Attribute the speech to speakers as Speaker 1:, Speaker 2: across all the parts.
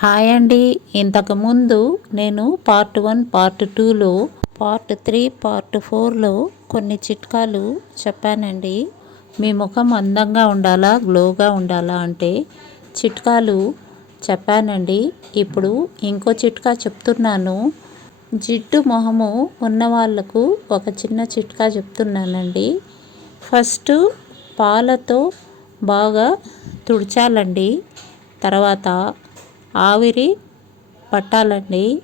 Speaker 1: Hi అండి. ఇంతకుముందు నేను పార్ట్ వన్ పార్ట్ టూలో పార్ట్ త్రీ పార్ట్ ఫోర్లో కొన్ని చిట్కాలు చెప్పానండి. మీ ముఖం అందంగా ఉండాలా గ్లోగా ఉండాలా అంటే చిట్కాలు చెప్పానండి. ఇప్పుడు ఇంకో చిట్కా చెప్తున్నాను. జిడ్డు మొహము ఉన్న వాళ్ళకు ఒక చిన్న చిట్కా చెప్తున్నానండి. ఫస్ట్ పాలతో బాగా తుడిచాలండి. తర్వాత ఆవిరి పట్టాలండి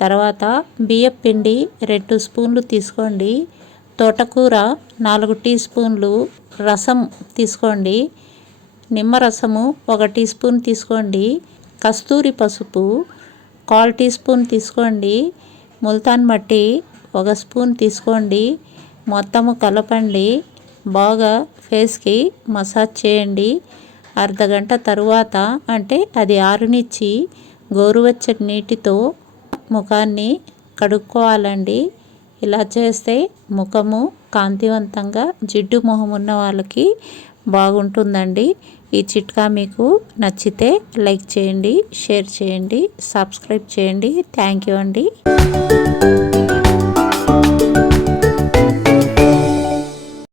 Speaker 1: తర్వాత బియ్యం పిండి రెండు స్పూన్లు తీసుకోండి. తోటకూర నాలుగు టీ స్పూన్లు రసం తీసుకోండి. నిమ్మరసము ఒక టీ స్పూన్ తీసుకోండి. కస్తూరి పసుపు కాల్ టీ స్పూన్ తీసుకోండి. ముల్తాన్ మట్టి ఒక స్పూన్ తీసుకోండి. మొత్తము కలపండి. బాగా ఫేస్కి మసాజ్ చేయండి. అర్ధగంట తరువాత అంటే అది ఆరునిచ్చి గోరువెచ్చని నీటితో ముఖాన్ని కడుక్కోవాలండి. ఇలా చేస్తే ముఖము కాంతివంతంగా జిడ్డు మొహం ఉన్న వాళ్ళకి బాగుంటుందండి. ఈ చిట్కా మీకు నచ్చితే లైక్ చేయండి షేర్ చేయండి సబ్స్క్రైబ్ చేయండి. థ్యాంక్ యూ అండి.